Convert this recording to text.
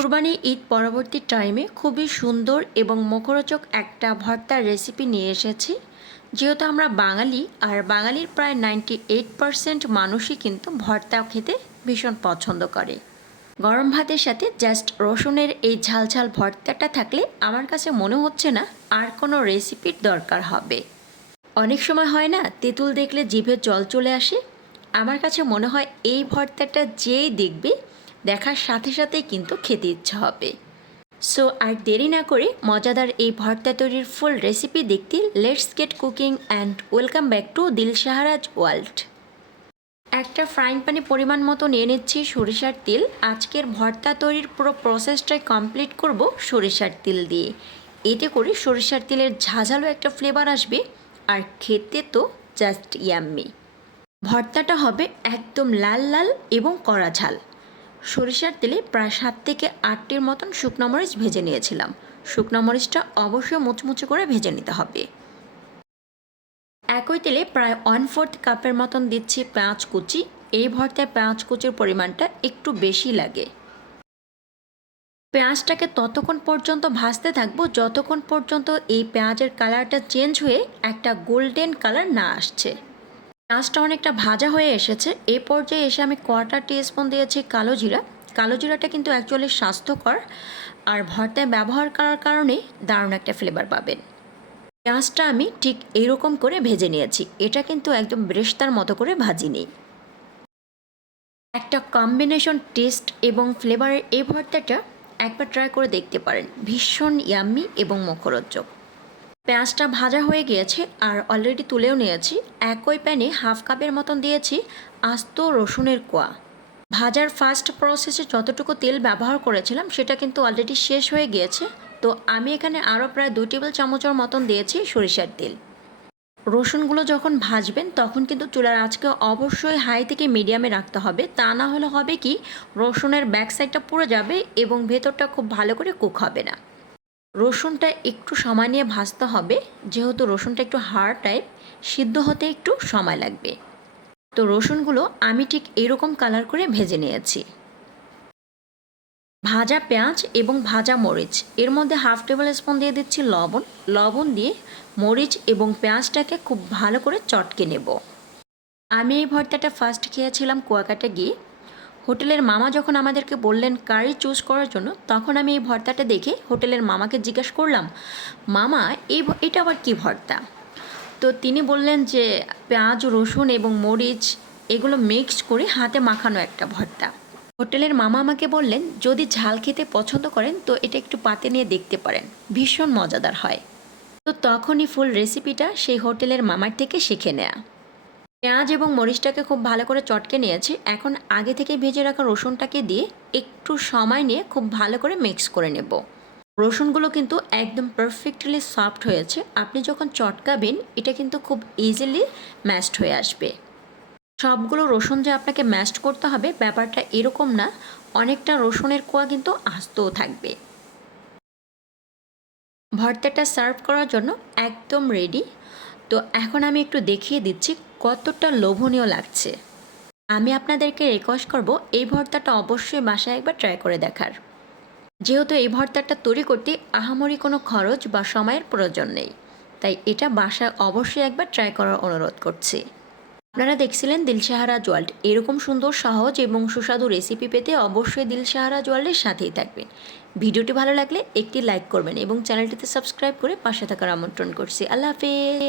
কুরবানি ঈদ পরবর্তী টাইমে খুবই সুন্দর এবং মুখরোচক একটা ভর্তার রেসিপি নিয়ে এসেছি। যেহেতু আমরা বাঙালি, আর বাঙালির প্রায় নাইনটি এইট পারসেন্ট মানুষই কিন্তু ভর্তা খেতে ভীষণ পছন্দ করে। গরম ভাতের সাথে জাস্ট রসুনের এই ঝালঝাল ভর্তাটা থাকলে আমার কাছে মনে হচ্ছে না আর কোনো রেসিপির দরকার হবে। অনেক সময় হয় না, তেঁতুল দেখলে জিভে জল চলে আসে। আমার কাছে মনে হয় এই ভর্তাটা যেই দেখবে দেখার সাথে সাথেই কিন্তু খেতে ইচ্ছা হবে। সো, আর দেরি না করে মজাদার এই ভর্তা তৈরির ফুল রেসিপি দেখতে let's get cooking and welcome back to Dil Shahraz world একটা ফ্রাইং প্যানে পরিমাণ মতো নিয়ে নিচ্ছি সরিষার তেল। আজকের ভর্তা তৈরির পুরো প্রসেসটাই কমপ্লিট করব সরিষার তেল দিয়ে। এতে করে সরিষার তেলের ঝাঝালো একটা ফ্লেভার আসবে, আর খেতে তো জাস্ট ইয়াম্মি ভর্তাটা হবে একদম লাল লাল এবং কড়া ঝাল। সরিষার তেলে প্রায় সাত থেকে আটটির মতন শুকনো মরিচ ভেজে নিয়েছিলাম। শুকনো মরিচটা অবশ্যই মুচমুচে করে ভেজে নিতে হবে। একই তেলে প্রায় ওয়ান ফোর্থ কাপের মতন দিচ্ছি পেঁয়াজ কুচি। এই ভর্তায় পেঁয়াজ কুচির পরিমাণটা একটু বেশি লাগে। পেঁয়াজটাকে ততক্ষণ পর্যন্ত ভাজতে থাকব যতক্ষণ পর্যন্ত এই পেঁয়াজের কালারটা চেঞ্জ হয়ে একটা গোল্ডেন কালার না আসছে। পেঁয়াজটা অনেকটা ভাজা হয়ে এসেছে। এই পর্যায়ে এসে আমি কোয়ার্টার টিস্পুন দিয়েছি কালো জিরা। কালো জিরাটা কিন্তু অ্যাকচুয়ালি স্বাস্থ্যকর আর ভর্তায় ব্যবহার করার কারণে দারুণ একটা ফ্লেভার পাবেন। পেঁয়াজটা আমি ঠিক এইরকম করে ভেজে নিয়েছি। এটা কিন্তু একদম ব্রেস্তার মতো করে ভাজিনি একটা কম্বিনেশন টেস্ট এবং ফ্লেভারের এই ভর্তাটা একবার ট্রাই করে দেখতে পারেন। ভীষণ ইয়াম্মি এবং মুখরোচক। পেঁয়াজটা ভাজা হয়ে গিয়েছে আর অলরেডি তুলেও নিয়েছি। একই প্যানে হাফ কাপের মতন দিয়েছি আস্ত রসুনের কোয়া। ভাজার ফার্স্ট প্রসেসে যতটুকু তেল ব্যবহার করেছিলাম, সেটা কিন্তু অলরেডি শেষ হয়ে গিয়েছে। তো আমি এখানে আরও প্রায় দুই টেবিল চামচের মতন দিয়েছি সরিষার তেল। রসুনগুলো যখন ভাজবেন, তখন কিন্তু চুলার আঁচকে অবশ্যই হাই থেকে মিডিয়ামে রাখতে হবে। তা না হলে হবে কি, রসুনের ব্যাক সাইডটা পুড়ে যাবে এবং ভেতরটা খুব ভালো করে কুক হবে না। রসুনটা একটু সময় নিয়ে ভাজতে হবে। যেহেতু রসুনটা একটু হার্ড টাইপ, সিদ্ধ হতে একটু সময় লাগবে। তো রসুনগুলো আমি ঠিক এরকম কালার করে ভেজে নিয়েছি। ভাজা পেঁয়াজ এবং ভাজা মরিচ। এর মধ্যে হাফ টেবিল স্পুন দিয়ে দিচ্ছি লবণ। লবণ দিয়ে মরিচ এবং পেঁয়াজটাকে খুব ভালো করে চটকে নেব। আমি এই ভর্তাটা ফার্স্ট খেয়েছিলাম কুয়াকাটা গিয়ে। হোটেলের মামা যখন আমাদেরকে বললেন, কারি চুজ করার জন্য? তখন আমি এই ভর্তাটা দেখে হোটেলের মামাকে জিজ্ঞেস করলাম, মামা এই এটা আবার কী ভর্তা? তো তিনি বললেন যে, পেঁয়াজ, রসুন এবং মরিচ, এগুলো মিক্স করে হাতে মাখানো একটা ভর্তা। হোটেলের মামা আমাকে বললেন, যদি ঝাল খেতে পছন্দ করেন, তো এটা একটু পাতে নিয়ে দেখতে পারেন, ভীষণ মজাদার হয়। তো তখনই ফুল রেসিপিটা সেই হোটেলের মামার থেকে শিখে নেয়া। পেঁয়াজ এবং মরিচটাকে খুব ভালো করে চটকে নিয়েছি। এখন আগে থেকে ভেজে রাখা রসুনটাকে দিয়ে একটু সময় নিয়ে খুব ভালো করে মিক্স করে নেব। রসুনগুলো কিন্তু একদম পারফেক্টলি সফট হয়েছে। আপনি যখন চটকাবেন, এটা কিন্তু খুব ইজিলি ম্যাশড হয়ে আসবে। সবগুলো রসুন যে আপনাকে ম্যাশড করতে হবে, ব্যাপারটা এরকম না। অনেকটা রসুনের কোয়া কিন্তু আস্তও থাকবে। ভর্তাটা সার্ভ করার জন্য একদম রেডি তো এখন আমি একটু দেখিয়ে দিচ্ছি কতটা লোভনীয় লাগছে। আমি আপনাদেরকে রিকোয়েস্ট করব এই ভর্তাটা অবশ্যই বাসায় একবার ট্রাই করে দেখার। যেহেতু এই ভর্তাটা তৈরি করতে আহামরি কোনো খরচ বা সময়ের প্রয়োজন নেই, তাই এটা বাসায় অবশ্যই একবার ট্রাই করার অনুরোধ করছি। আপনারা দেখছিলেন দিলশাহারা ওয়ার্ল্ড এরকম সুন্দর, সহজ এবং সুস্বাদু রেসিপি পেতে অবশ্যই দিলশাহারা ওয়ার্ল্ডের সাথেই থাকবেন। ভিডিওটি ভালো লাগলে একটি লাইক করবেন এবং চ্যানেলটিতে সাবস্ক্রাইব করে পাশে থাকার আমন্ত্রণ করছি। আল্লাহ হাফেজ!